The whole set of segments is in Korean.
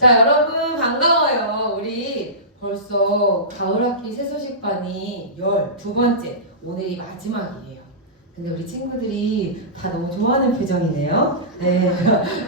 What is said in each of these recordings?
자, 여러분 반가워요. 우리 벌써 가을학기 새소식반이 12번째, 오늘이 마지막이에요. 근데 우리 친구들이 다 너무 좋아하는 표정이네요. 네,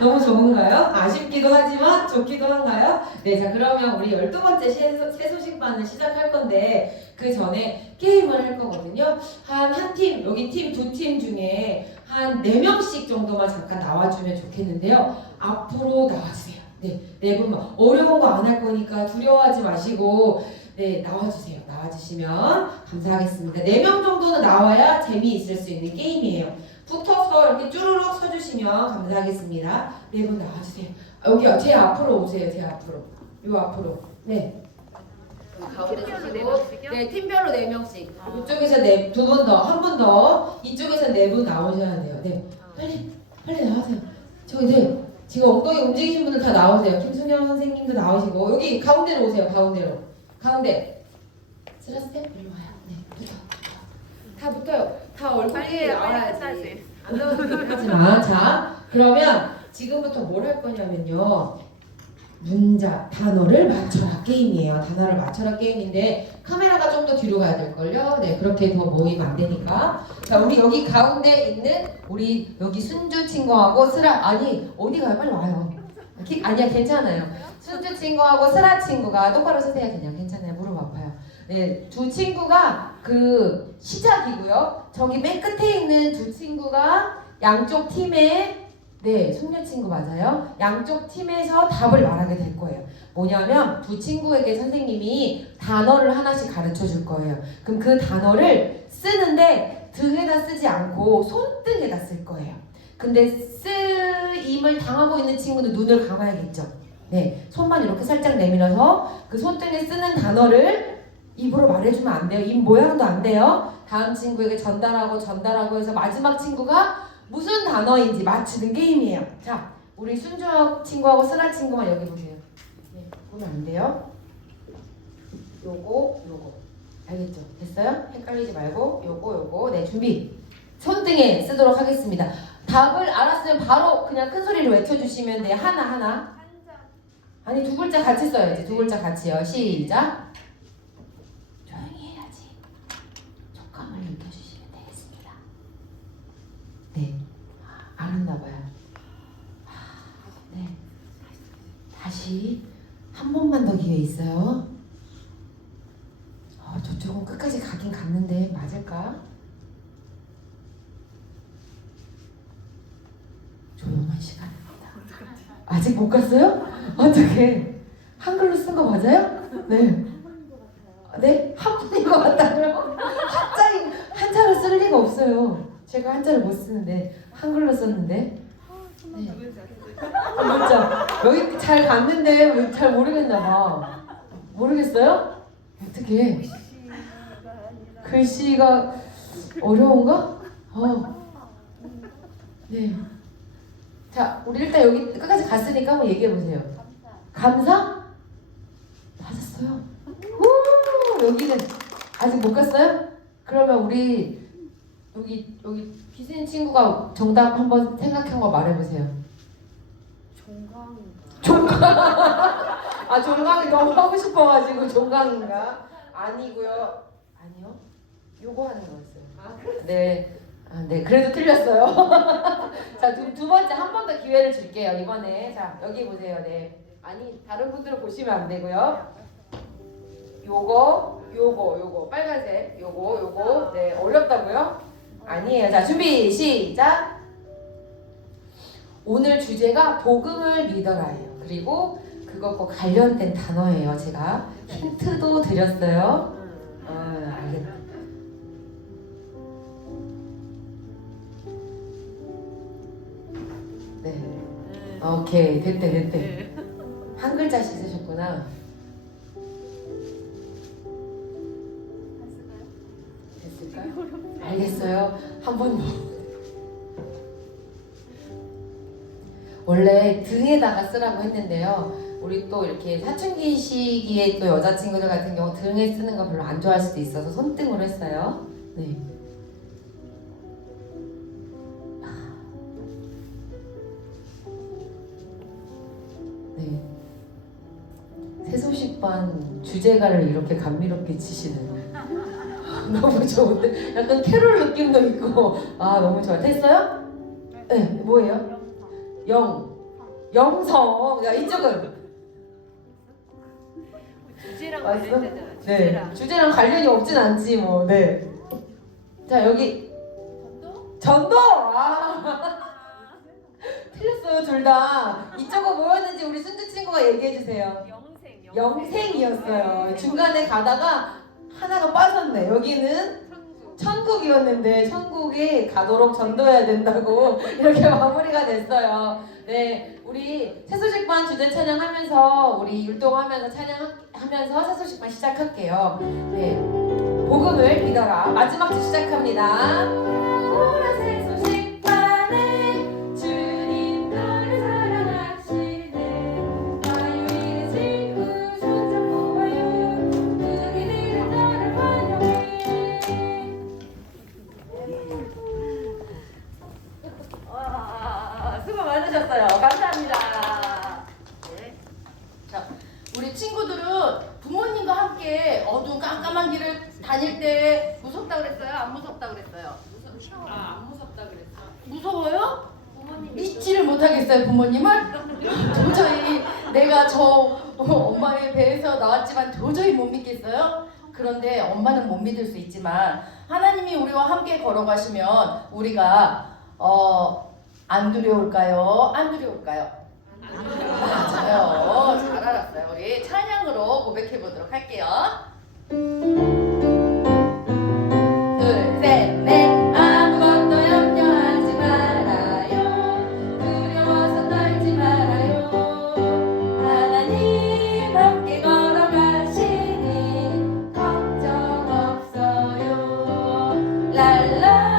너무 좋은가요? 아쉽기도 하지만 좋기도 한가요? 네, 자 그러면 우리 12번째 새소식반을 시작할 건데 그 전에 게임을 할 거거든요. 한 팀, 여기 팀 두 팀 중에 한 4명씩 정도만 잠깐 나와주면 좋겠는데요. 앞으로 나와주세요. 네, 네 분만. 어려운 거 안 할 거니까 두려워하지 마시고 네, 나와주세요. 나와주시면 감사하겠습니다. 4명 정도는 나와야 재미있을 수 있는 게임이에요. 붙어서 이렇게 쭈루룩 서주시면 감사하겠습니다. 4분 나와주세요. 여기요, 제 앞으로 오세요. 제 앞으로. 요 앞으로. 네. 가운데 서시고, 네, 팀별로 4명씩. 이쪽에서 2분 더, 한 분 더. 이쪽에서 4분 나오셔야 돼요. 네, 빨리 나와세요. 저기 네. 지금 엉덩이 움직이신 분들 다 나오세요. 김순영 선생님도 나오시고 여기 가운데로 오세요. 가운데. 슬라스텝 일로 와요. 네, 다 붙어요. 다 얼굴이 나와야지. 안 나오면 하지마. 자, 그러면 지금부터 뭘 할 거냐면요. 문자, 단어를 맞춰라 게임이에요. 단어를 맞춰라 게임인데 카메라가 좀 더 뒤로 가야 될걸요. 네, 그렇게 더 모이면 안 되니까. 자, 우리 여기 가운데 있는 우리 여기 순주 친구하고 슬아, 아니 어디 가요? 빨리 와요. 아니야, 괜찮아요. 순주 친구하고 슬아 친구가 똑바로 서세요. 그냥 괜찮아요. 무릎 아파요. 네, 두 친구가 그 시작이고요. 저기 맨 끝에 있는 두 친구가 양쪽 팀에 네, 숙녀 친구 맞아요. 양쪽 팀에서 답을 말하게 될 거예요. 뭐냐면 두 친구에게 선생님이 단어를 하나씩 가르쳐 줄 거예요. 그럼 그 단어를 쓰는데 등에다 쓰지 않고 손등에다 쓸 거예요. 근데 쓰임을 당하고 있는 친구는 눈을 감아야겠죠. 네, 손만 이렇게 살짝 내밀어서 그 손등에 쓰는 단어를 입으로 말해주면 안 돼요. 입 모양도 안 돼요. 다음 친구에게 전달하고 해서 마지막 친구가 무슨 단어인지 맞추는 게임이에요. 자, 우리 순주 친구하고 슬아 친구만 여기 보세요. 네, 보면 안 돼요. 요거. 알겠죠? 됐어요? 헷갈리지 말고 요거. 네, 준비. 손등에 쓰도록 하겠습니다. 답을 알았으면 바로 그냥 큰 소리로 외쳐주시면 돼요. 하나. 아니, 2글자 같이 써야지. 2글자 같이요. 시작. 조용히 해야지. 촉감을 느껴주시면 되겠습니다. 네. 알았나봐요. 네. 다시 한 번만 더 기회 있어요. 저쪽은 끝까지 가긴 갔는데 맞을까? 조용한 시간입니다. 아직 못 갔어요? 어떡해. 한글로 쓴 거 맞아요? 네. 네? 한 번인 것 같다고요? 갑자기 한자를 쓸 리가 없어요. 제가 한자를 못 쓰는데 한글로 썼는데. 네. 진짜 여기 잘 갔는데 왜 잘 모르겠나 봐. 모르겠어요? 어떻게? 글씨가 어려운가? 네. 자, 우리 일단 여기 끝까지 갔으니까 한번 얘기해 보세요. 감사? 맞았어요. 우! 여기는 아직 못 갔어요? 그러면 우리 여기 비스님 친구가 정답 한번 생각한 거 말해보세요. 종강인가? 아, 종강이 너무 하고 싶어가지고 종강인가? 아니고요. 아니요. 요거 하는 거였어요. 네. 네, 그래도 틀렸어요. 자, 두 번째 한 번 더 기회를 줄게요. 이번에 자, 여기 보세요. 네. 아니, 다른 분들은 보시면 안 되고요. 요거 빨간색 요거 네, 어렵다고요? 아니에요. 자, 준비 시작. 오늘 주제가 복음을 믿어라예요. 그리고 그것과 관련된 단어예요. 제가 힌트도 드렸어요. 알겠다. 네. 오케이, 됐대. 한 글자씩 쓰셨구나. 됐을까요? 알겠어요. 한 번 더. 원래 등에다가 쓰라고 했는데요. 우리 또 이렇게 사춘기 시기에 또 여자친구들 같은 경우 등에 쓰는 거 별로 안 좋아할 수도 있어서 손등으로 했어요. 네. 네. 새소식반 주제가를 이렇게 감미롭게 치시는 너무 좋은데? 약간 캐롤 느낌도 있고 너무 좋아. 됐어요? 네, 뭐예요? 영성. 야, 이쪽은? 주제랑 맞어? 관련되잖아. 네, 주제랑 관련이 없진 않지 뭐. 네. 자, 여기 전도. 틀렸어요, 둘 다. 이쪽은 뭐였는지 우리 순주 친구가 얘기해 주세요. 영생이었어요. 중간에 가다가 하나가 빠졌네. 여기는 천국이었는데 천국에 가도록 전도해야 된다고 이렇게 마무리가 됐어요. 네, 우리 새소식반 주제 찬양하면서 우리 율동하면서 찬양하면서 새소식반 시작할게요. 네, 복음을 믿어라. 마지막 주 시작합니다. 오라 새소식반에 주님 너를 사랑하시네. 자유의 친구 손잡고 와요. 무적이들은 너를 환영해. 수고 많으셨어요. 감사합니다. 네. 자, 우리 친구들은 부모님과 함께 어두운 깜깜한 길을 다닐 때 무섭다 그랬어요? 안 무섭다 그랬어요? 안 무섭다 그랬어. 무서워요? 부모님 믿지를 못하겠어요, 부모님을? 도저히 내가 저 엄마의 배에서 나왔지만 도저히 못 믿겠어요? 그런데 엄마는 못 믿을 수 있지만 하나님이 우리와 함께 걸어가시면 우리가 안 두려울까요? 안 두려울까요? 맞아요. 잘 알았어요. 우리 찬양으로 고백해 보도록 할게요. 둘, 셋, 넷. 아무것도 염려하지 말아요. 두려워서 떨지 말아요. 하나님 함께 걸어가시니 걱정 없어요. 랄라.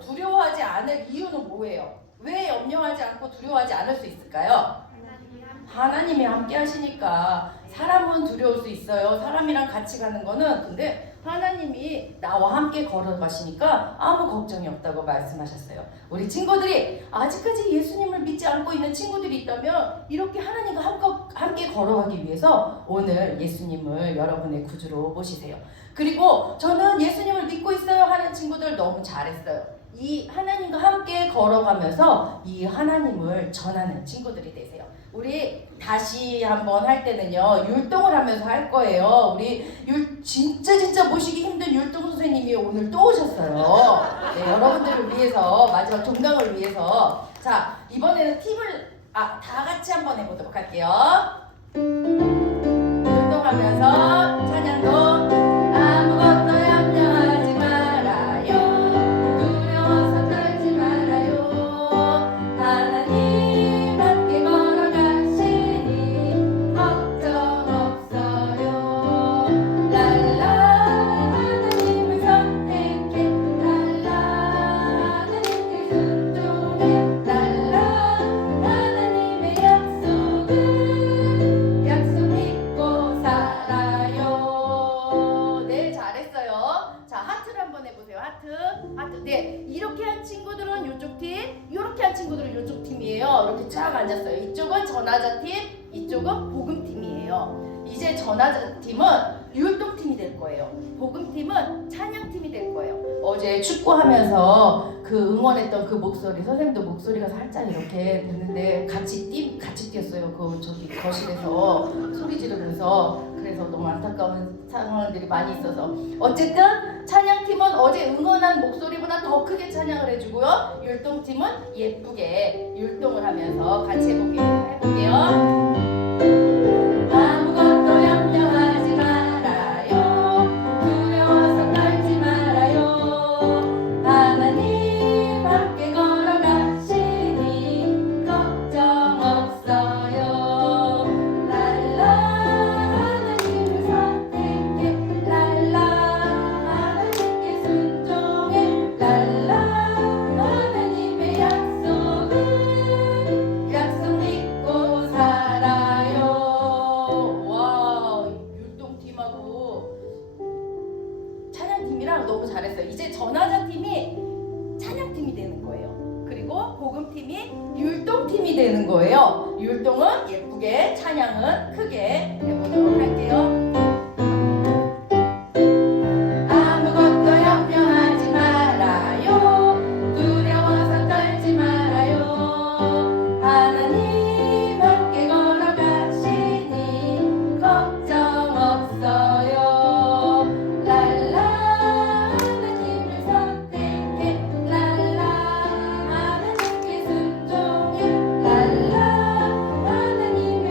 두려워하지 않을 이유는 뭐예요? 왜 염려하지 않고 두려워하지 않을 수 있을까요? 하나님이 함께 하시니까. 사람은 두려울 수 있어요. 사람이랑 같이 가는 거는. 근데 하나님이 나와 함께 걸어가시니까 아무 걱정이 없다고 말씀하셨어요. 우리 친구들이 아직까지 예수님을 믿지 않고 있는 친구들이 있다면 이렇게 하나님과 함께 걸어가기 위해서 오늘 예수님을 여러분의 구주로 모시세요. 그리고 저는 예수님을 믿고 있어요 하는 친구들 너무 잘했어요. 이 하나님과 함께 걸어가면서 이 하나님을 전하는 친구들이 되세요. 우리 다시 한번 할 때는요 율동을 하면서 할 거예요. 우리 진짜 모시기 힘든 율동 선생님이 오늘 또 오셨어요. 네, 여러분들을 위해서 마지막 동강을 위해서. 자, 이번에는 팀을 다 같이 한번 해보도록 할게요. 율동하면서 찬양도 아무것도 염려하지 말아요. 두려워서 떨지 말아요. 하나님 함께 걸어가시니 걱정 없어요. 랄라 하나님을 선택해. 랄라 하나님께 순종해. 랄라 하나님의 약속 믿고 살아요. 네, 잘했어요. 자, 하트를 한번 해보세요. 하트. 네, 이렇게 한 친구들은 이쪽 팀, 이렇게 한 친구들은 이쪽 팀이에요. 이렇게 쫙 앉았어요. 이쪽은 전하자 팀, 이쪽은 복음 팀이에요. 이제 전하자 팀은 율동 팀이 될 거예요. 복음 팀은 찬양 팀이 될 거예요. 어제 축구하면서 그 응원했던 그 목소리, 선생님도 목소리가 살짝 이렇게 됐는데 같이 뛰었어요. 그 저기 거실에서 소리 지르면서. 그래서 너무 안타까운 상황들이 많이 있어서 어쨌든 찬양팀은 어제 응원한 목소리보다 더 크게 찬양을 해주고요. 율동팀은 예쁘게 율동을 하면서 같이 해볼게요. 아무것도 염려하지 말아요. 두려워서 떨지 말아요. 하나님 함께 걸어가시니 걱정 없어요. 랄라 하나님을 선택해. 랄라 하나님께 순종해. 랄라 하나님의 약속 보금팀이 되는 거예요. 율동은 예쁘게, 찬양은 크게 해보도록 할게요. 아무것도 염려하지 말아요. 두려워서 떨지 말아요. 하나님 함께 걸어가시니 걱정 없어요. 랄라 하나님을 선택해. 랄라 하나님께 순종해. 랄라 하나님의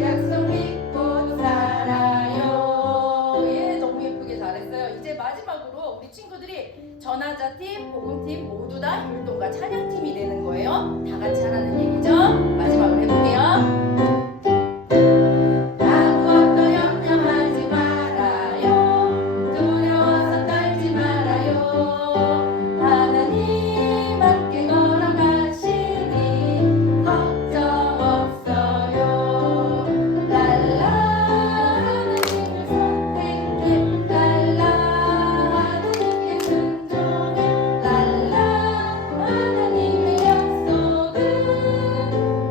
약속 믿고 살아요. 예, 너무 예쁘게 잘했어요. 이제 마지막으로 우리 친구들이 전하자팀, 복음팀 모두 다 율동과 찬양팀이 되는 거예요. 다 같이 하라는 얘기죠. 마지막으로 해볼게요. 아무것도 염려하지 말아요. 두려워서 떨지 말아요. 하나님 함께 걸어가시니 걱정 없어요. 랄라 하나님을 선택해. 랄라 하나님께 순종해. 랄라 하나님의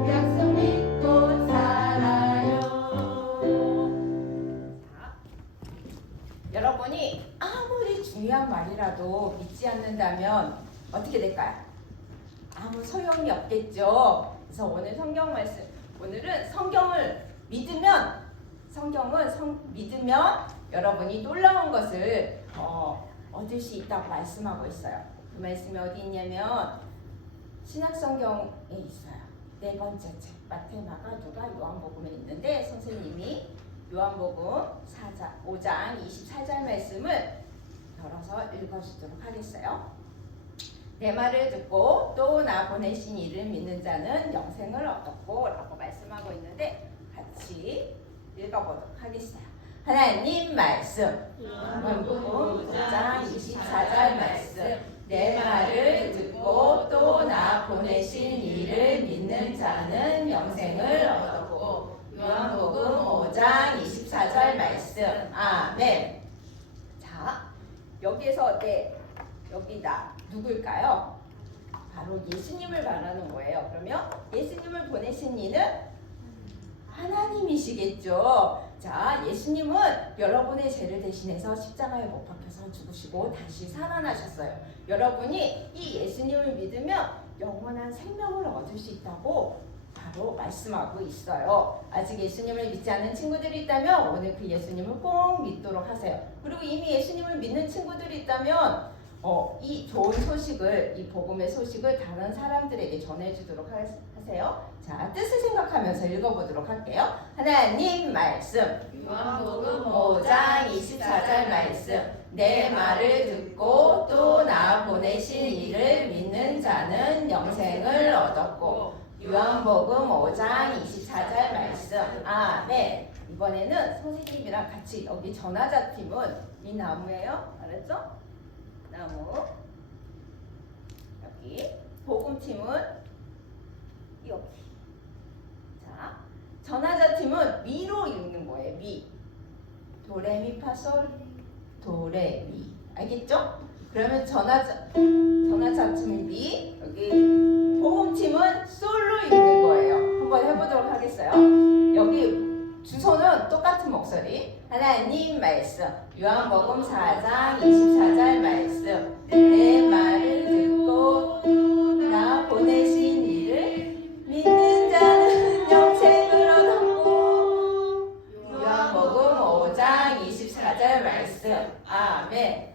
약속 믿고 살아요. 여러분이 아무리 중요한 말이라도 믿지 않는다면 어떻게 될까요? 아무 소용이 없겠죠. 그래서 오늘 성경 말씀, 오늘은 성경을 믿으면, 믿으면 여러분이 놀라운 것을 얻을 수 있다고 말씀하고 있어요. 그 말씀이 어디 있냐면 신약성경에 있어요. 네 번째 책 마태마가 누가 요한복음에 있는데 선생님이 요한복음 5장 24절 말씀을 열어서 읽어주도록 하겠어요. 내 말을 듣고 또 나 보내신 이를 믿는 자는 영생을 얻었고 라고 말씀하고 있는데 같이 읽어보도록 하겠어요. 하나님 말씀 요한복음 5장 24절 말씀 내 말을 듣고 또 나 보내신 이를 믿는 자는 영생을 얻었고 요한복음 5장 24절 말씀 아멘. 자, 여기에서 여기다 누굴까요? 바로 예수님을 말하는 거예요. 그러면 예수님을 보내신 이는 하나님이시겠죠. 자, 예수님은 여러분의 죄를 대신해서 십자가에 못 박혀서 죽으시고 다시 살아나셨어요. 여러분이 이 예수님을 믿으면 영원한 생명을 얻을 수 있다고 바로 말씀하고 있어요. 아직 예수님을 믿지 않는 친구들이 있다면 오늘 그 예수님을 꼭 믿도록 하세요. 그리고 이미 예수님을 믿는 친구들이 있다면 이 좋은 소식을, 이 복음의 소식을 다른 사람들에게 전해주도록 하세요. 자, 뜻을 생각하면서 읽어보도록 할게요. 하나님 말씀 요한복음 5장 24절 말씀 내 말을 듣고 또 나 보내신 이를 믿는 자는 영생을 얻었고 요한복음 5장 24절 말씀 아멘. 이번에는 선생님이랑 같이 여기 전하자 팀은 이 나무예요. 알았죠? 나무. 여기 복음팀은 여기. 자, 전하자 팀은 미로 읽는 거예요. 미. 도레미파솔 도레미. 알겠죠? 그러면 전하자 팀은 미. 여기 복음팀은 솔로 읽는 거예요. 한번 해보도록 하겠어요. 여기 주소는 똑같은 목소리. 하나님 말씀 요한복음 4장 24절 말씀 내 말을 듣고 나 보내신 이를 믿는 자는 영생을 얻었고 요한복음 5장 24절 말씀 아멘.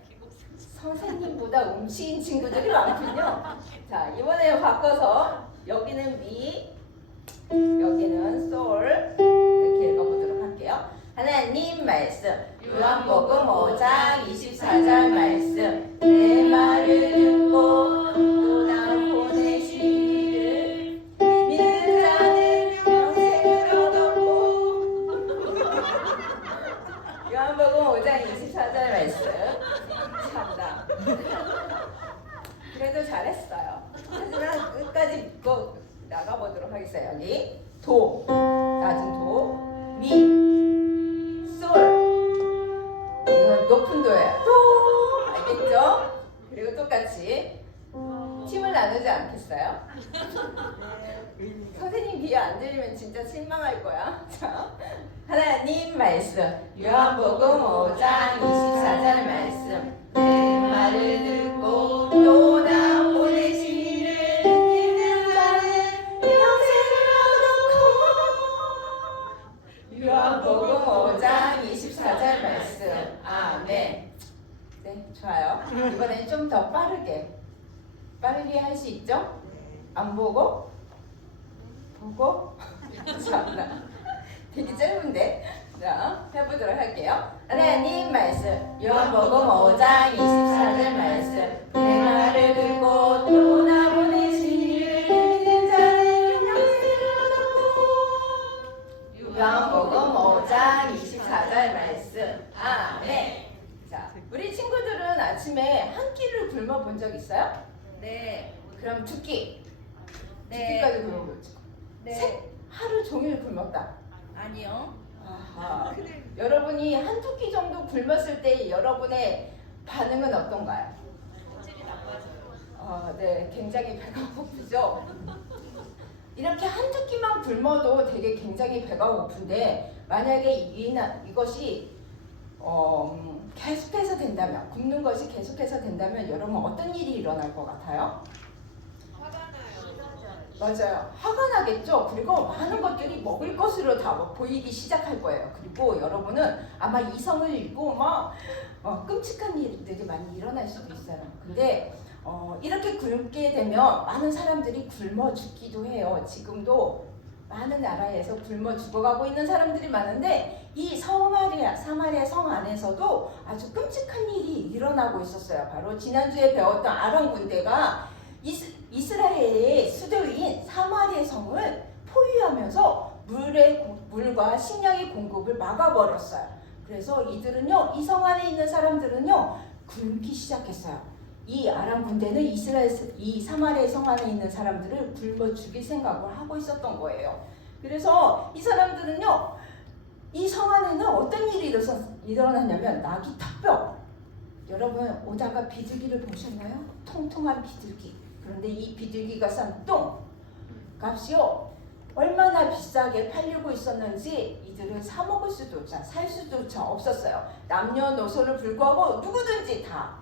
선생님보다 음치인 친구들이 많군요. 자, 이번에 바꿔서 여기는 미, 여기는 솔 이렇게 읽어보도록 할게요. 하나님 말씀 요한복음 5장 24절 말씀 내 말을 듣고 또 나 보내신 이를 믿는 자는 영생을 얻었고 요한복음 5장 24절 말씀 참다. 그래도 잘했어요. 하지만 끝까지 믿고 나가보도록 하겠어요. 여기 도, 낮은 도, 미, 솔. 이건 높은 도예요. 도, 알겠죠? 그리고 똑같이 팀을 나누지 않겠어요. 들렸어요? 선생님 귀에 안 들리면 진짜 실망할 거야. 자, 하나님 말씀 요한복음 5장 24절 말씀 내 말을 듣고 또 나 보내신 이를 믿는 자는 영생을 얻고 요한복음 5장 24절 말씀 아멘. 네, 좋아요. 이번엔 좀 더 빠르게 할 수 있죠? 안 보고? 보고? 참나 되게 짧은데? 자, 해보도록 할게요. 하나님 말씀 요한복음 5장 24절 말씀 내 말을 듣고 또 나 보내신 이를 믿는 자는 영생을 얻고 요한복음 5장 24절 말씀 아멘. 자, 우리 친구들은 아침에 한 끼를 굶어 본 적 있어요? 네. 그럼 두 끼. 네. 두 끼까지 굶어보죠. 네. 하루 종일 굶었다. 아니요. 아하. 여러분이 한두 끼 정도 굶었을 때 여러분의 반응은 어떤가요? 체질이 나빠져요. 네, 굉장히 배가 고프죠. 이렇게 한두 끼만 굶어도 되게 굉장히 배가 고픈데 만약에 이것이 계속해서 된다면 굶는 것이 계속해서 된다면 여러분 어떤 일이 일어날 것 같아요? 화가 나요. 맞아요. 화가 나겠죠. 그리고 많은 것들이 먹을 것으로 다 보이기 시작할 거예요. 그리고 여러분은 아마 이성을 잃고 막 끔찍한 일들이 많이 일어날 수도 있어요. 근데 이렇게 굶게 되면 많은 사람들이 굶어 죽기도 해요. 지금도 많은 나라에서 굶어 죽어가고 있는 사람들이 많은데 이 사마리아 성 안에서도 아주 끔찍한 일이 일어나고 있었어요. 바로 지난주에 배웠던 아람 군대가 이스라엘의 수도인 사마리아 성을 포위하면서 물과 식량의 공급을 막아버렸어요. 그래서 이들은요, 이 성 안에 있는 사람들은요, 굶기 시작했어요. 이 아람 군대는 이 사마리아 성 안에 있는 사람들을 굶어 죽일 생각을 하고 있었던 거예요. 그래서 이 사람들은요, 이 성 안에는 어떤 일이 일어났냐면 낙이 턱뼈. 여러분 오다가 비둘기를 보셨나요? 통통한 비둘기. 그런데 이 비둘기가 싼 똥 값이요 얼마나 비싸게 팔리고 있었는지 이들은 사 먹을 수조차 살 수조차 없었어요. 남녀노소를 불구하고 누구든지 다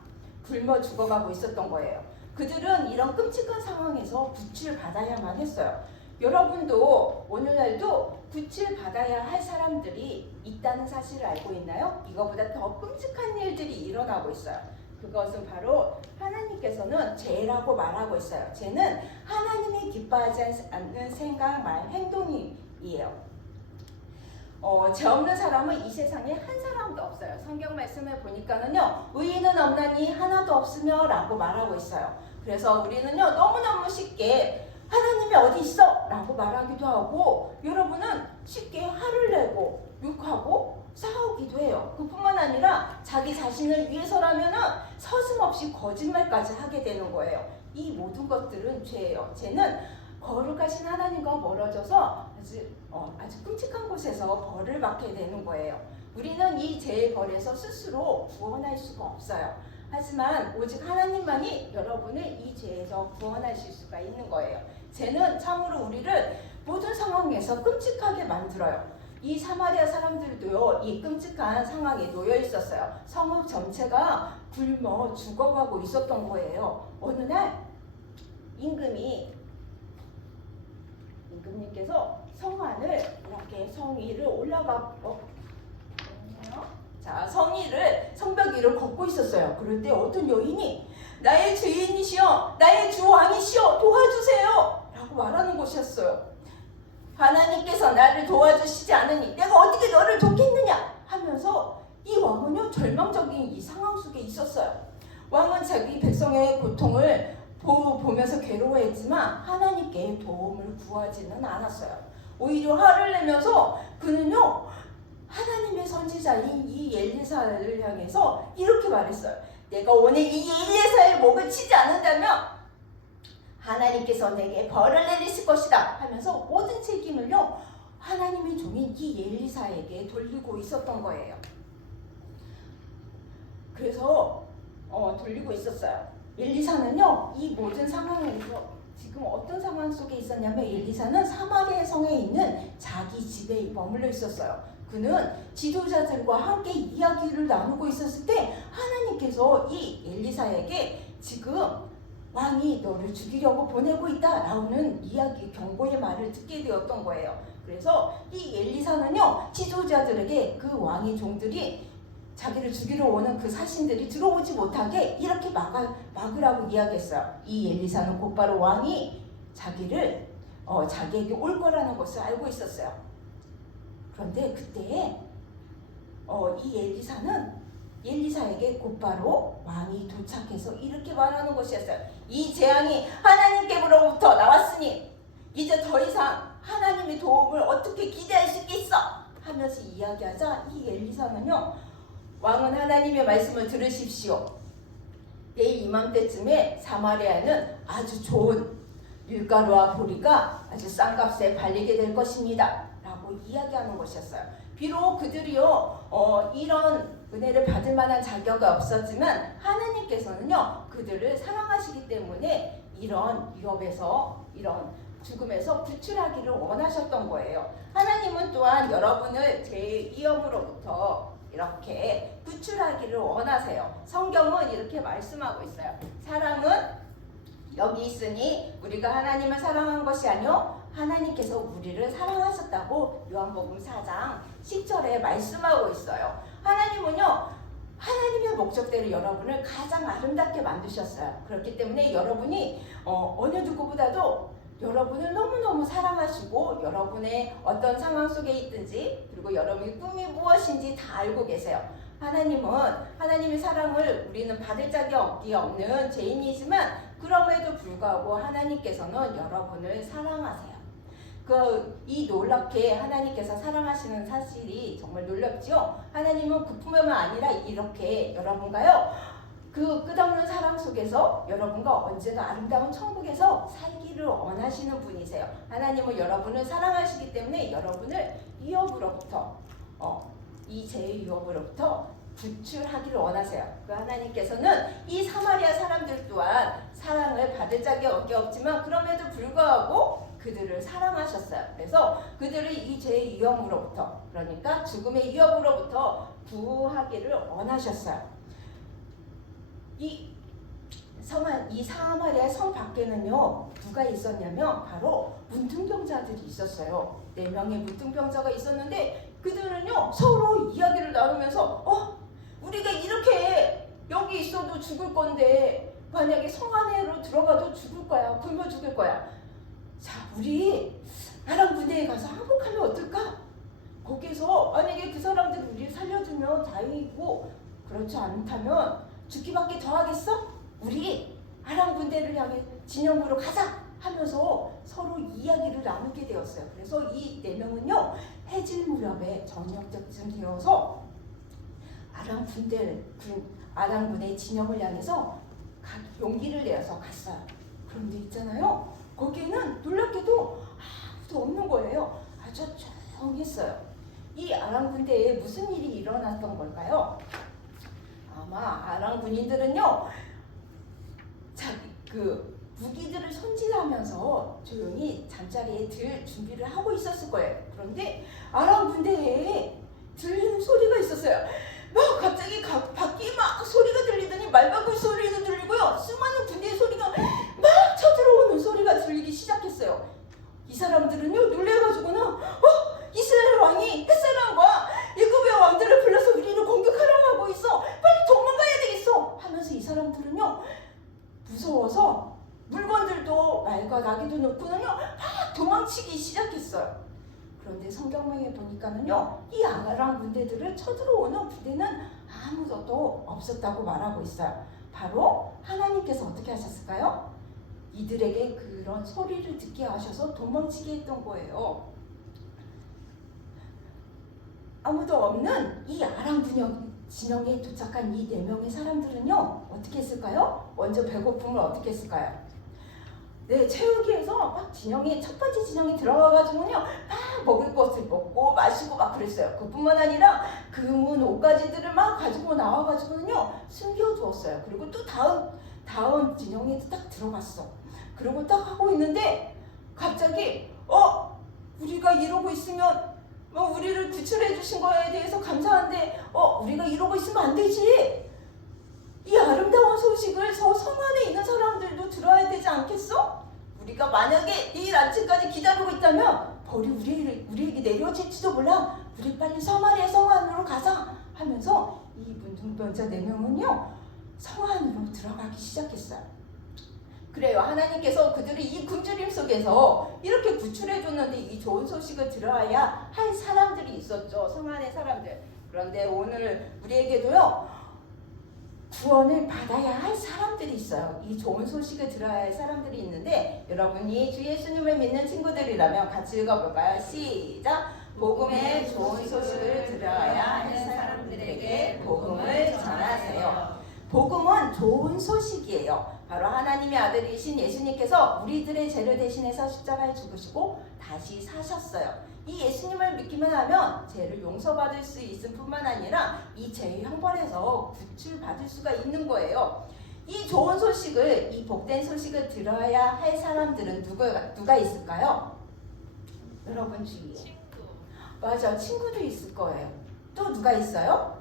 굶어 죽어가고 있었던 거예요. 그들은 이런 끔찍한 상황에서 구출 받아야만 했어요. 여러분도 오늘날도 구출 받아야 할 사람들이 있다는 사실을 알고 있나요? 이거보다 더 끔찍한 일들이 일어나고 있어요. 그것은 바로 하나님께서는 죄라고 말하고 있어요. 죄는 하나님이 기뻐하지 않는 생각, 말, 행동이에요. 죄 없는 사람은 이 세상에 한 사람도 없어요. 성경 말씀을 보니까는요, 의인은 없나니 하나도 없으며 라고 말하고 있어요. 그래서 우리는요, 너무너무 쉽게 하나님이 어디 있어? 라고 말하기도 하고, 여러분은 쉽게 화를 내고 욕하고 싸우기도 해요. 그뿐만 아니라 자기 자신을 위해서라면은 서슴없이 거짓말까지 하게 되는 거예요. 이 모든 것들은 죄예요. 죄는 거룩하신 하나님과 멀어져서 아주 끔찍한 곳에서 벌을 받게 되는 거예요. 우리는 이 죄의 벌에서 스스로 구원할 수가 없어요. 하지만 오직 하나님만이 여러분을 이 죄에서 구원하실 수가 있는 거예요. 죄는 참으로 우리를 모든 상황에서 끔찍하게 만들어요. 이 사마리아 사람들도요, 이 끔찍한 상황에 놓여 있었어요. 성읍 전체가 굶어 죽어가고 있었던 거예요. 어느 날 임금님께서 성 안을 이렇게 성 위를 성벽 위를 걷고 있었어요. 그럴 때 어떤 여인이 나의 주인이시여, 나의 주 왕이시여, 도와주세요 라고 말하는 것이었어요. 하나님께서 나를 도와주시지 않으니 내가 어떻게 너를 돕겠느냐 하면서 이 왕은요, 절망적인 이 상황 속에 있었어요. 왕은 자기 백성의 고통을 보면서 괴로워했지만 하나님께 도움을 구하지는 않았어요. 오히려 화를 내면서 그는요, 하나님의 선지자인 이 엘리사를 향해서 이렇게 말했어요. 내가 오늘 이 엘리사의 목을 치지 않는다면 하나님께서 내게 벌을 내리실 것이다 하면서 모든 책임을요, 하나님의 종인 이 엘리사에게 돌리고 있었던 거예요. 그래서 돌리고 있었어요. 엘리사는요, 이 모든 상황에서 지금 어떤 상황 속에 있었냐면 엘리사는 사마리아 성에 있는 자기 집에 머물러 있었어요. 그는 지도자들과 함께 이야기를 나누고 있었을 때 하나님께서 이 엘리사에게 지금 왕이 너를 죽이려고 보내고 있다라는 이야기, 경고의 말을 듣게 되었던 거예요. 그래서 이 엘리사는요, 지도자들에게 그 왕의 종들이 자기를 죽이러 오는 그 사신들이 들어오지 못하게 이렇게 막으라고 이야기했어요. 이 엘리사는 곧바로 왕이 자기에게 올 거라는 것을 알고 있었어요. 그런데 그때 이 엘리사에게 곧바로 왕이 도착해서 이렇게 말하는 것이었어요. 이 재앙이 하나님께로부터 나왔으니 이제 더 이상 하나님의 도움을 어떻게 기대할 수 있겠어? 하면서 이야기하자 이 엘리사는요, 왕은 하나님의 말씀을 들으십시오. 내일 이맘때쯤에 사마리아는 아주 좋은 밀가루와 보리가 아주 싼 값에 팔리게 될 것입니다 라고 이야기하는 것이었어요. 비록 그들이요 이런 은혜를 받을 만한 자격이 없었지만 하나님께서는요 그들을 사랑하시기 때문에 이런 위협에서, 이런 죽음에서 구출하기를 원하셨던 거예요. 하나님은 또한 여러분을 죄의 위험으로부터 이렇게 구출하기를 원하세요. 성경은 이렇게 말씀하고 있어요. 사랑은 여기 있으니 우리가 하나님을 사랑한 것이 아니요 하나님께서 우리를 사랑하셨다고 요한복음 4장 10절에 말씀하고 있어요. 하나님은요 하나님의 목적대로 여러분을 가장 아름답게 만드셨어요. 그렇기 때문에 여러분이 어느 누구보다도 여러분을 너무너무 사랑하시고 여러분의 어떤 상황 속에 있든지 그리고 여러분의 꿈이 무엇인지 다 알고 계세요. 하나님은 하나님의 사랑을 우리는 받을 자격이 없는 죄인이지만 그럼에도 불구하고 하나님께서는 여러분을 사랑하세요. 이 놀랍게 하나님께서 사랑하시는 사실이 정말 놀랍지요. 하나님은 그뿐만 아니라 이렇게 여러분과요 그 끝없는 사랑 속에서 여러분과 언제나 아름다운 천국에서 살기를 원하시는 분이세요. 하나님은 여러분을 사랑하시기 때문에 여러분을 위협으로부터 이 죄의 위협으로부터 구출하기를 원하세요. 그 하나님께서는 이 사마리아 사람들 또한 사랑을 받을 자격이 없지만 그럼에도 불구하고 그들을 사랑하셨어요. 그래서 그들을 이 죄의 위협으로부터, 그러니까 죽음의 위협으로부터 구하기를 원하셨어요. 이 사마리아 성 밖에는요 누가 있었냐면 바로 문둥병자들이 있었어요. 4명의 문둥병자가 있었는데 그들은요 서로 이야기를 나누면서 우리가 이렇게 여기 있어도 죽을 건데 만약에 성 안으로 들어가도 죽을 거야, 굶어 죽을 거야. 자, 우리 아람 군대에 가서 항복하면 어떨까? 거기서 만약에 그 사람들이 우리를 살려주면 다행이고 그렇지 않다면 죽기밖에 더 하겠어? 우리 아람 군대를 향해 진영으로 가자 하면서 서로 이야기를 나누게 되었어요. 그래서 이 4명은요 해질 무렵에 저녁 때쯤 되어서 아람 군의 진영을 향해서 용기를 내어서 갔어요. 그런데 있잖아요 거기에는 놀랍게도 아무도 없는 거예요. 아주 조용했어요. 이 아람 군대에 무슨 일이 일어났던 걸까요? 아마 아람 군인들은요 무기들을 손질하면서 조용히 잠자리에 들 준비를 하고 있었을 거예요. 그런데 아람 군대에 들리는 소리가 있었어요. 막 갑자기 밖에 막 소리가 들리더니 말바꿀 소리도 들리고요 수많은 군대의 소리가 막 쳐들어오는 소리가 들리기 시작했어요. 이 사람들은요 놀래가지고는 이스라엘 왕이 햇사람과 애굽의 왕들을 불러서 우리를 공격하려고 하고 있어, 빨리 도망가야 되겠어 하면서 이 사람들은요 무서워서 물건들도 말과 나귀도 놓고는요 막 도망치기 시작했어요. 그런데 성경명에 보니까는요 이 아람 군대들을 쳐들어오는 부대는 아무것도 없었다고 말하고 있어요. 바로 하나님께서 어떻게 하셨을까요? 이들에게 그런 소리를 듣게 하셔서 도망치게 했던 거예요. 아무도 없는 이 아람 진영에 도착한 이 4명의 사람들은요 어떻게 했을까요? 먼저 배고픔을 어떻게 했을까요? 네, 채우기 위해서 막 첫 번째 진영에 들어가가지고요 막 먹을 것을 먹고 마시고 막 그랬어요. 그뿐만 아니라 금은 옷가지들을 막 가지고 나와가지고는요 숨겨두었어요. 그리고 또 다음 진영에 딱 들어갔어. 그러고 딱 하고 있는데 갑자기 우리가 이러고 있으면 우리를 구출해 주신 거에 대해서 감사한데 우리가 이러고 있으면 안 되지. 이 아름다운 소식을 저 성 안에 있는 사람들도 들어야 되지 않겠어? 우리가 만약에 내일 아침까지 기다리고 있다면 벌이 우리에게 내려질지도 몰라. 우리 빨리 사마리아 성 안으로 가자 하면서 이 문둥병자 4명은요 성 안으로 들어가기 시작했어요. 그래요. 하나님께서 그들을 이 굶주림 속에서 이렇게 구출해 줬는데 이 좋은 소식을 들어야 할 사람들이 있었죠. 성 안의 사람들. 그런데 오늘 우리에게도요 구원을 받아야 할 사람들이 있어요. 이 좋은 소식을 들어야 할 사람들이 있는데 여러분이 주 예수님을 믿는 친구들이라면 같이 읽어볼까요? 시작! 복음의 좋은 소식을 들어야 할 사람들에게 복음을 전하세요. 복음은 좋은 소식이에요. 바로 하나님의 아들이신 예수님께서 우리들의 죄를 대신해서 십자가에 죽으시고 다시 사셨어요. 이 예수님을 믿기만 하면 죄를 용서받을 수 있을 뿐만 아니라 이 죄의 형벌에서 구출받을 수가 있는 거예요. 이 좋은 소식을, 이 복된 소식을 들어야 할 사람들은 누가 있을까요? 여러분 주위에. 친구. 맞아, 친구도 있을 거예요. 또 누가 있어요?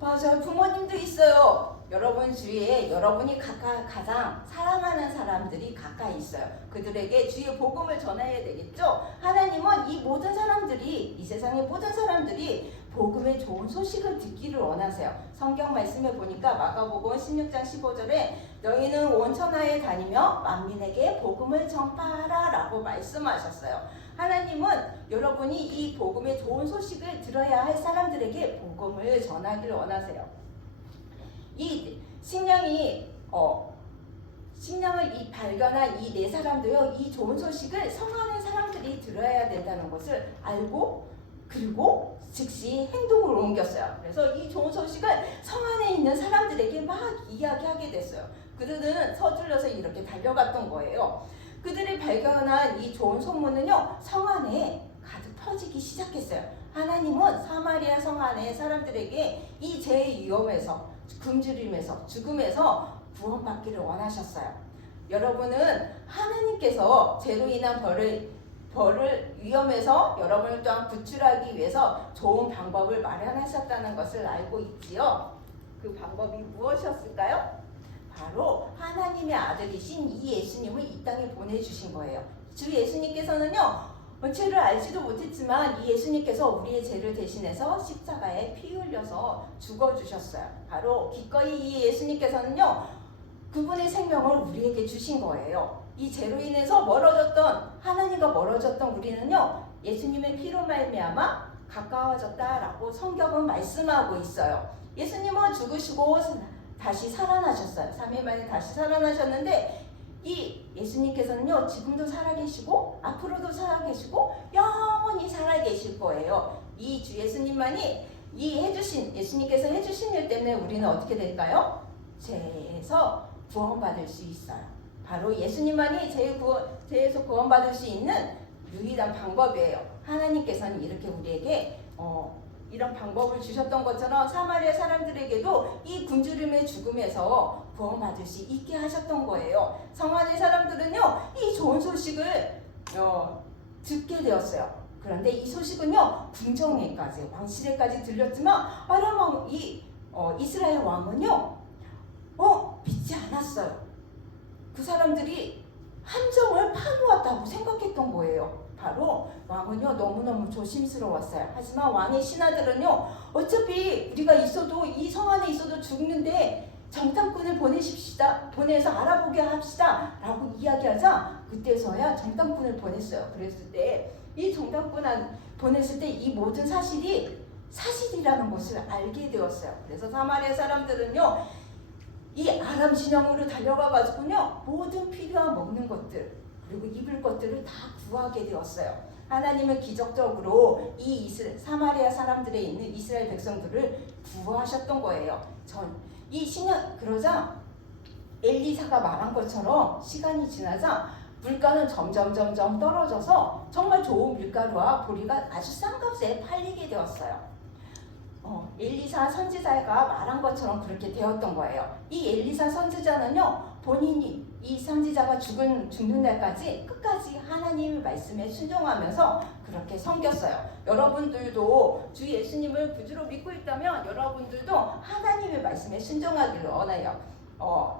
맞아요, 부모님도 있어요. 여러분 주위에 여러분이 가장 사랑하는 사람들이 가까이 있어요. 그들에게 주의 복음을 전해야 되겠죠. 하나님은 이 모든 사람들이, 이 세상의 모든 사람들이 복음의 좋은 소식을 듣기를 원하세요. 성경 말씀에 보니까 마가복음 16장 15절에 너희는 온 천하에 다니며 만민에게 복음을 전파하라 라고 말씀하셨어요. 하나님은 여러분이 이 복음의 좋은 소식을 들어야 할 사람들에게 복음을 전하기를 원하세요. 이 식량을 발견한 이 4사람도요, 이 좋은 소식을 성 안의 사람들이 들어야 된다는 것을 알고 그리고 즉시 행동으로 옮겼어요. 그래서 이 좋은 소식을 성 안에 있는 사람들에게 막 이야기하게 됐어요. 그들은 서둘러서 이렇게 달려갔던 거예요. 그들이 발견한 이 좋은 소문은요, 성 안에 가득 퍼지기 시작했어요. 하나님은 사마리아 성 안의 사람들에게 이 죄의 위험에서, 굶주림에서, 죽음에서 구원받기를 원하셨어요. 여러분은 하나님께서 죄로 인한 벌을 위험에서 여러분을 또한 구출하기 위해서 좋은 방법을 마련하셨다는 것을 알고 있지요. 그 방법이 무엇이었을까요? 바로 하나님의 아들이신 이 예수님을 이 땅에 보내주신 거예요. 주 예수님께서는요, 죄를 알지도 못했지만 이 예수님께서 우리의 죄를 대신해서 십자가에 피 흘려서 죽어주셨어요. 바로 기꺼이 이 예수님께서는요, 그분의 생명을 우리에게 주신 거예요. 이 죄로 인해서 하나님과 멀어졌던 우리는요, 예수님의 피로 말미암아 가까워졌다라고 성경은 말씀하고 있어요. 예수님은 죽으시고 다시 살아나셨어요. 3일 만에 다시 살아나셨는데 이 예수님께서는요, 지금도 살아계시고 앞으로도 살아계시고 영원히 살아계실 거예요. 이 주 예수님만이 예수님께서 해주신 일 때문에 우리는 어떻게 될까요? 죄에서 구원받을 수 있어요. 바로 예수님만이 죄에서 구원받을 수 있는 유일한 방법이에요. 하나님께서는 이렇게 우리에게 이런 방법을 주셨던 것처럼 사마리아 사람들에게도 이 굶주림의 죽음에서 구원받을 수 있게 하셨던 거예요. 성 안의 사람들은요, 이 좋은 소식을 듣게 되었어요. 그런데 이 소식은요, 궁정에까지, 왕실에까지 들렸지만 아람 왕, 이스라엘 왕은요, 믿지 않았어요. 그 사람들이 함정을 파놓았다고 생각했던 거예요. 바로 왕은요, 너무너무 조심스러웠어요. 하지만 왕의 신하들은요, 어차피 우리가 있어도 이 성 안에 있어도 죽는데 정탐꾼을 보내서 알아보게 합시다 라고 이야기하자 그때서야 정탐꾼을 보냈어요. 그랬을 때 이 정탐꾼 보냈을 때 이 모든 사실이 사실이라는 것을 알게 되었어요. 그래서 사마리아 사람들은요, 이 아람 진영으로 달려가가지고요, 모든 필요한 먹는 것들 그리고 입을 것들을 다 구하게 되었어요. 하나님은 기적적으로 이 사마리아 사람들에 있는 이스라엘 백성들을 구하셨던 거예요. 그러자 엘리사가 말한 것처럼 시간이 지나자 물가는 점점 떨어져서 정말 좋은 밀가루와 보리가 아주 싼 값에 팔리게 되었어요. 엘리사 선지자가 말한 것처럼 그렇게 되었던 거예요. 이 엘리사 선지자는요, 본인이 이 선지자가 죽는 날까지 끝까지 하나님의 말씀에 순종하면서 그렇게 섬겼어요. 여러분들도 주 예수님을 구주로 믿고 있다면 여러분들도 하나님의 말씀에 순종하기를 원해요.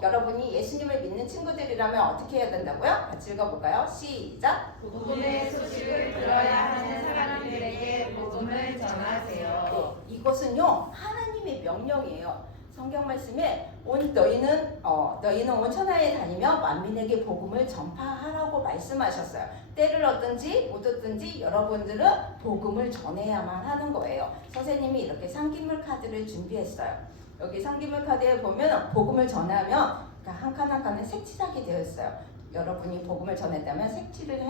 여러분이 예수님을 믿는 친구들이라면 어떻게 해야 된다고요? 같이 읽어볼까요? 시작! 복음의 소식을 들어야 하는 사람들에게 복음을 전하세요. 네, 이것은요 하나님의 명령이에요. 성경 말씀에 너희는 온 천하에 다니며 만민에게 복음을 전파하라고 말씀하셨어요. 때를 얻든지 못 얻든지 여러분들은 복음을 전해야만 하는 거예요. 선생님이 이렇게 상기물 카드를 준비했어요. 여기 상기물 카드에 보면 복음을 전하면 한 칸 한 칸은 색칠하게 되어 있어요. 여러분이 복음을 전했다면 색칠을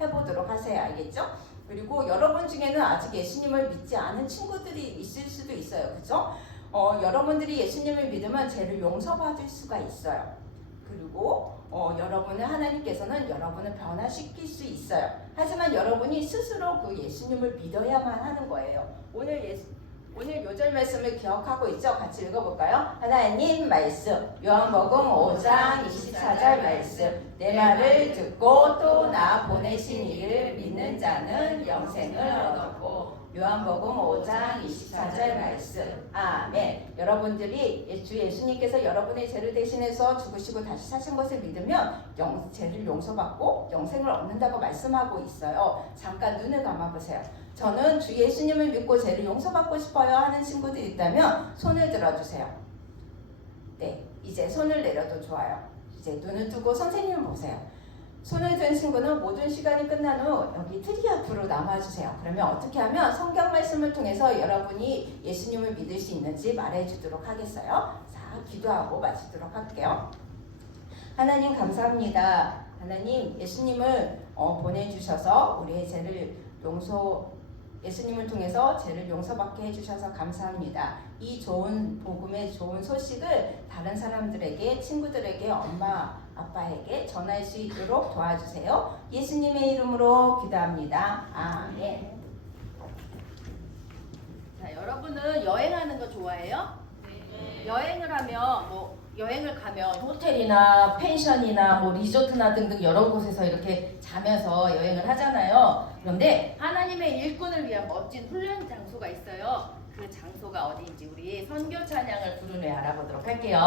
해보도록 하세요. 알겠죠? 그리고 여러분 중에는 아직 예수님을 믿지 않은 친구들이 있을 수도 있어요. 그죠? 여러분들이 예수님을 믿으면 죄를 용서받을 수가 있어요. 그리고 여러분을 하나님께서는 여러분을 변화시킬 수 있어요. 하지만 여러분이 스스로 그 예수님을 믿어야만 하는 거예요. 오늘 요절 말씀을 기억하고 있죠? 같이 읽어볼까요? 하나님 말씀 요한복음 5장 24절 말씀 내 말을 듣고 또 나 보내신 이를 믿는 자는 영생을 얻었고 요한복음 5장 24절 말씀 아멘. 여러분들이 주 예수님께서 여러분의 죄를 대신해서 죽으시고 다시 사신 것을 믿으면 죄를 용서받고 영생을 얻는다고 말씀하고 있어요. 잠깐 눈을 감아보세요. 저는 주 예수님을 믿고 죄를 용서받고 싶어요 하는 친구들이 있다면 손을 들어주세요. 네, 이제 손을 내려도 좋아요. 이제 눈을 뜨고 선생님을 보세요. 손을 든 친구는 모든 시간이 끝난 후 여기 트리 앞으로 남아주세요. 그러면 어떻게 하면 성경 말씀을 통해서 여러분이 예수님을 믿을 수 있는지 말해주도록 하겠어요. 자, 기도하고 마치도록 할게요. 하나님 감사합니다. 하나님 예수님을 보내주셔서 우리의 죄를 예수님을 통해서 죄를 용서받게 해주셔서 감사합니다. 이 좋은 복음의 좋은 소식을 다른 사람들에게, 친구들에게, 엄마, 아빠에게 전할 수 있도록 도와주세요. 예수님의 이름으로 기도합니다. 아멘. 자, 여러분은 여행하는 거 좋아해요? 네. 여행을 하면 여행을 가면 호텔이나 펜션이나 리조트나 등등 여러 곳에서 이렇게 자면서 여행을 하잖아요. 그런데 하나님의 일꾼을 위한 멋진 훈련 장소가 있어요. 그 장소가 어디인지 우리 선교 찬양을 부른 후에 알아보도록 할게요.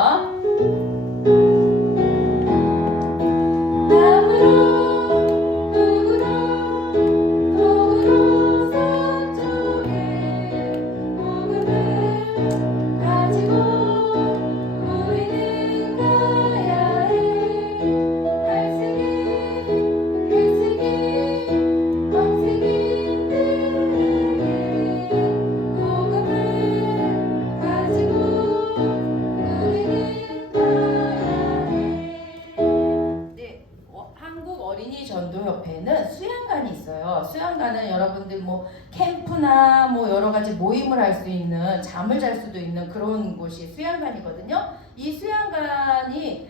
전도협회는 수양관이 있어요. 수양관은 여러분들 캠프나 여러 가지 모임을 할 수 있는, 잠을 잘 수도 있는 그런 곳이 수양관이거든요. 이 수양관이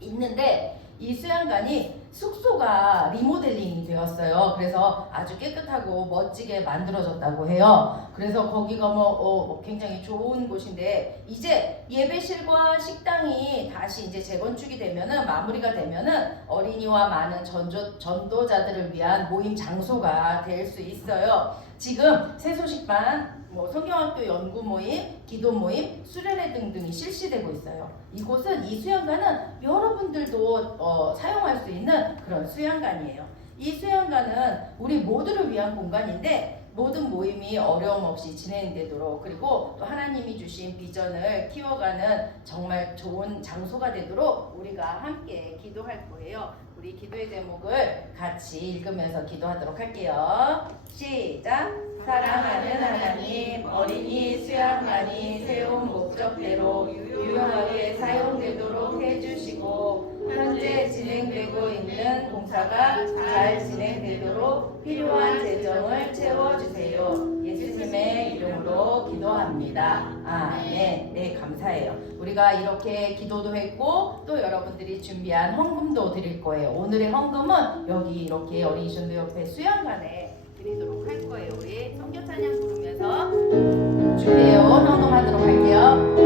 있는데 이 수양관이 숙소가 리모델링이 되었어요. 그래서 아주 깨끗하고 멋지게 만들어졌다고 해요. 그래서 거기가 굉장히 좋은 곳인데 이제 예배실과 식당이 다시 이제 재건축이 되면은, 마무리가 되면은 어린이와 많은 전도자들을 위한 모임 장소가 될 수 있어요. 지금 새소식반, 성경학교 연구 모임, 기도 모임, 수련회 등등이 실시되고 있어요. 이곳은, 이 수양관은 여러분들도 사용할 수 있는 그런 수양관이에요. 이 수양관은 우리 모두를 위한 공간인데 모든 모임이 어려움 없이 진행되도록, 그리고 또 하나님이 주신 비전을 키워가는 정말 좋은 장소가 되도록 우리가 함께 기도할 거예요. 우리 기도의 제목을 같이 읽으면서 기도하도록 할게요. 시작! 사랑하는 하나님, 어린이 수양관이 세운 목적대로 유용하게 사용되도록 해주시고 현재 진행되고 있는 공사가 잘 진행되도록 필요한 재정을 채워주세요. 예수님의 이름으로 기도합니다. 아멘. 네, 감사해요. 우리가 이렇게 기도도 했고 또 여러분들이 준비한 헌금도 드릴 거예요. 오늘의 헌금은 여기 이렇게 어린이 전도협회 수양관에 드리도록 할 거예요. 우리 성교 찬양 부르면서 준비해온 헌금하도록 할게요.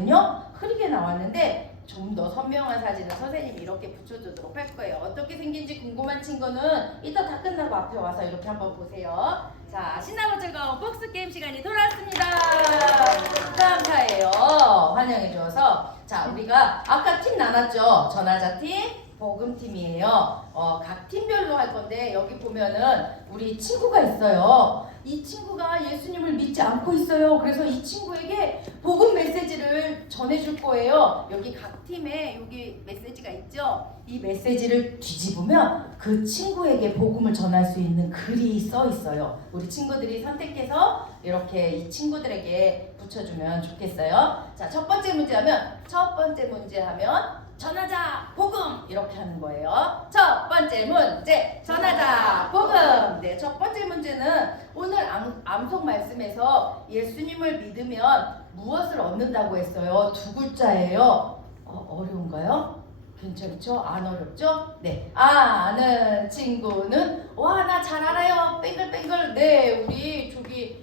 나왔거든요. 흐리게 나왔는데 좀 더 선명한 사진을 선생님이 이렇게 붙여주도록 할 거예요. 어떻게 생긴지 궁금한 친구는 이따 다 끝나고 앞에 와서 이렇게 한번 보세요. 자, 신나고 즐거운 복수 게임 시간이 돌아왔습니다. 감사해요. 환영해 주셔서. 자, 우리가 아까 팀 나눴죠? 전화자 팀, 복음 팀이에요. 각 팀별로 할 건데 여기 보면은 우리 친구가 있어요. 이 친구가 예수님을 믿지 않고 있어요. 그래서 이 친구에게 복음 메시지를 전해줄 거예요. 여기 각 팀에 여기 메시지가 있죠. 이 메시지를 뒤집으면 그 친구에게 복음을 전할 수 있는 글이 써 있어요. 우리 친구들이 선택해서 이렇게 이 친구들에게 붙여주면 좋겠어요. 자, 첫 번째 문제 하면 전하자 복음 이렇게 하는 거예요. 첫 번째 문제 전하자 복음. 네, 첫 번째 문제는 오늘 암송 말씀에서 예수님을 믿으면 무엇을 얻는다고 했어요? 두 글자예요. 어려운가요? 괜찮죠? 안 어렵죠? 네, 아는 친구는 와 나 잘 알아요. 뱅글뱅글. 네, 우리 저기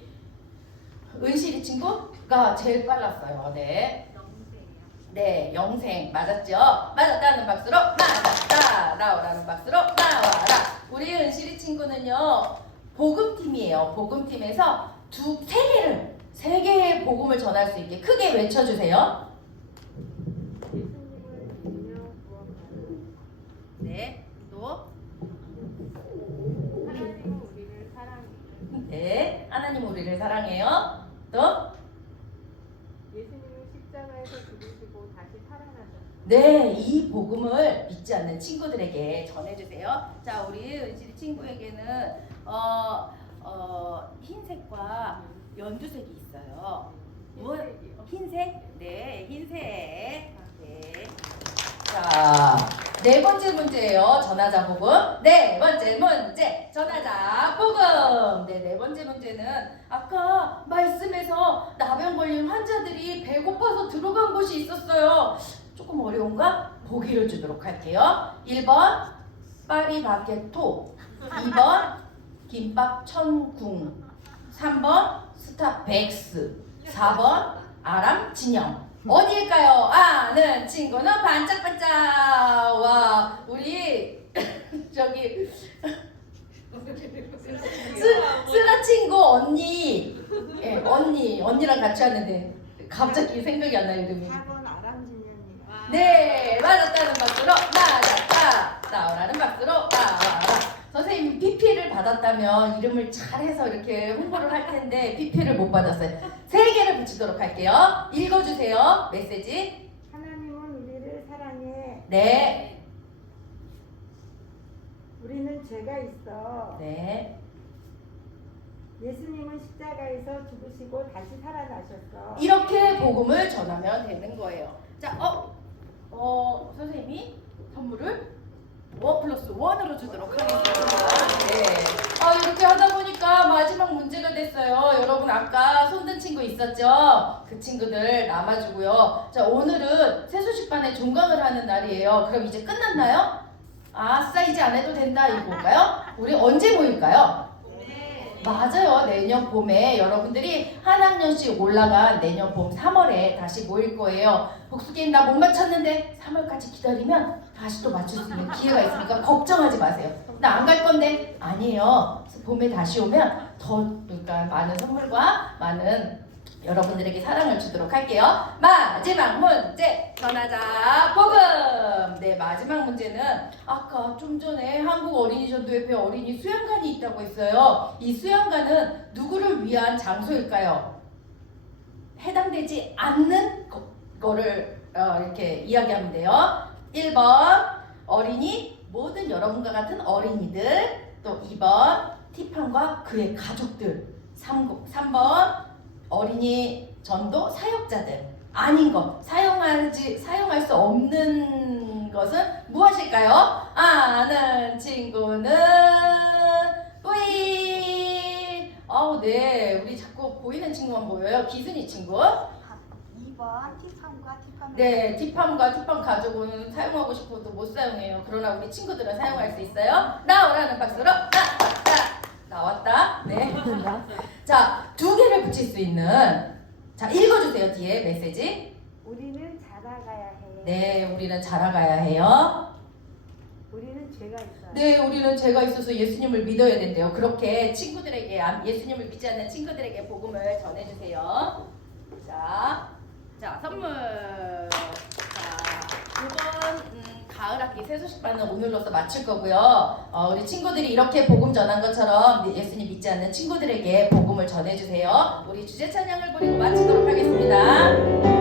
은실이 친구가 제일 빨랐어요. 네. 네, 영생 맞았죠? 맞았다는 박수로 맞았다. 나오라는 박수로 나와라. 우리 은실이 친구는요 복음팀이에요. 복음팀에서 세 개의 복음을 전할 수 있게 크게 외쳐주세요. 네, 또 하나님은 우리를 사랑해요. 네, 하나님 우리를 사랑해요. 또 예수님은 십자가에서 죽으시고 다시 살아나셨어요. 네, 이 복음을 믿지 않는 친구들에게 전해주세요. 자, 우리 은실이 친구에게는 흰색과 연두색이 있어요. 흰색이요. 흰색? 네, 흰색. 네. 자, 네 번째 문제예요. 전하자 복음. 네 번째 문제. 전하자 복음. 네 번째 문제는 아까 말씀에서 나병 걸린 환자들이 배고파서 들어간 곳이 있었어요. 조금 어려운가? 보기를 주도록 할게요. 1번 파리바게토, 2번 김밥 천궁, 3번 스타백스, 4번 아람 진영. 어디일까요? 아는 친구는 반짝반짝. 와, 우리 저기 쓰라 친구 언니. 예, 언니랑 같이 하는데 갑자기 생각이 안 나요, 이름이. 4번 아람진영님. 네, 맞았다는 박수로 맞았다. 나오라는 박수로 나와라. 선생님 PP를 받았다면 이름을 잘해서 이렇게 홍보를 할 텐데 PP를 못 받았어요. 3개를 붙이도록 할게요. 읽어주세요. 메시지. 하나님은 우리를 사랑해. 네. 우리는 죄가 있어. 네. 예수님은 십자가에서 죽으시고 다시 살아나셨어. 이렇게 복음을 전하면 되는 거예요. 자, 선생님이 선물을 1+1으로 주도록 하겠습니다. 네. 이렇게 하다 보니까 마지막 문제가 됐어요. 여러분 아까 손든 친구 있었죠? 그 친구들 남아주고요. 자, 오늘은 새소식반의 종강을 하는 날이에요. 그럼 이제 끝났나요? 아싸, 이제 안 해도 된다 이건가요? 우리 언제 모일까요? 맞아요. 내년 봄에 여러분들이 한 학년씩 올라간 내년 봄 3월에 다시 모일 거예요. 복수게임 나 못 맞췄는데 3월까지 기다리면 다시 또 맞출 수 있는 기회가 있으니까 걱정하지 마세요. 나 안 갈 건데. 아니에요. 봄에 다시 오면 더 그러니까 많은 선물과 많은 여러분들에게 사랑을 주도록 할게요. 마지막 문제 전하자 복음. 네, 마지막 문제는 아까 좀 전에 한국어린이전도협회 어린이 수양관이 있다고 했어요. 이 수양관은 누구를 위한 장소일까요? 해당되지 않는 거를 이렇게 이야기하면 돼요. 1번 어린이, 모든 여러분과 같은 어린이들. 또 2번 티팡과 그의 가족들. 3번 어린이 전도 사역자들. 아닌 것, 사용할 수 없는 것은 무엇일까요? 아는 친구는 뿌이. 네, 우리 자꾸 보이는 친구만 보여요. 기순이 친구. 2번 티팜과 티팜. 네, 티팜과 티팜 가족은 사용하고 싶어도 못 사용해요. 그러나 우리 친구들은 사용할 수 있어요. 나오라는 박수로 나왔다. 네. 자, 2개를 붙일 수 있는. 자, 읽어주세요. 뒤에 메시지. 우리는 자라가야 해. 네, 우리는 자라가야 해요. 우리는 죄가 있어요. 네, 우리는 죄가 있어서 예수님을 믿어야 된대요. 그렇게 친구들에게, 예수님을 믿지 않는 친구들에게 복음을 전해주세요. 자, 선물. 자, 이번 가을 학기 세소식반은 오늘로서 마칠 거고요. 우리 친구들이 이렇게 복음 전한 것처럼 예수님 믿지 않는 친구들에게 복음을 전해주세요. 우리 주제 찬양을 부리고 마치도록 하겠습니다.